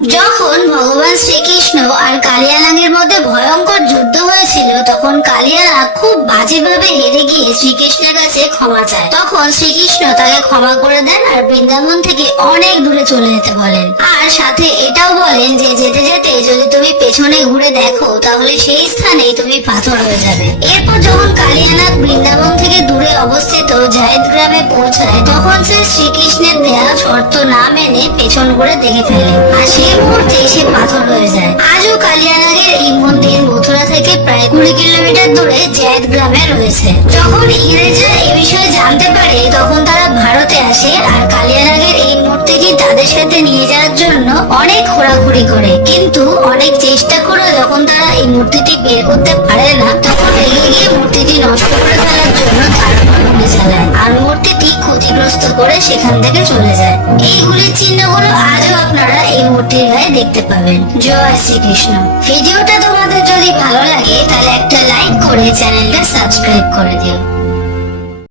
যখন ভগবান শ্রীকৃষ্ণ আর কালিয়ানাগের মধ্যে ভয়ঙ্কর যুদ্ধ হয়েছিল, তখন কালিয়ানাগ খুব বাজেভাবে হেরে গিয়ে শ্রীকৃষ্ণের কাছে ক্ষমা চায়। তখন শ্রীকৃষ্ণ তাকে ক্ষমা করে দেন আর বৃন্দাবন থেকে অনেক দূরে চলে যেতে বলেন। আর সাথে এটাও বলেন যে যেতে যেতে যদি তুমি পেছনে ঘুরে দেখো তাহলে সেই স্থানেই তুমি পাথর হয়ে যাবে। এরপর যখন কালিয়ানাগ বৃন্দাবন থেকে দূরে অবস্থিত জায়েদ গ্রামে পৌঁছায়, তখন সে শ্রীকৃষ্ণের দেয়া শর্ত না মেনে পেছন ঘুরে দেখে ফেলে আর সেই মুহূর্তে সে পাথর হয়ে যায়। আজও কালিয়ানাগের এই মন্দির মথুরা থেকে প্রায় 20 কিলোমিটার দূরে জায়েদ গ্রামে রয়েছে। যখন ইংরেজরা এই বিষয়ে জানতে পারে, তখন তারা ভারতে আসে আর কালিয়ানাগের এই মূর্তিটি তাদের সাথে নিয়ে যাওয়ার জন্য অনেক ঘোরাঘুরি করে। কিন্তু অনেক চেষ্টা করে যখন তারা এই মূর্তিটি বের করতে পারে না, তখন রেগে গিয়ে মূর্তিটি নষ্ট করে ফেলার জন্য তারা গুলি চালায় আর মূর্তিটি ক্ষতিগ্রস্ত করে সেখান থেকে চলে যায়। এই গুলির চিহ্নগুলো আজও আপনারা এই মূর্তির গায়ে দেখতে পাবেন। জয় শ্রীকৃষ্ণ। ভিডিওটা তোমাদের যদি ভালো লাগে তাহলে একটা লাইক করে চ্যানেলটা সাবস্ক্রাইব করে দিও।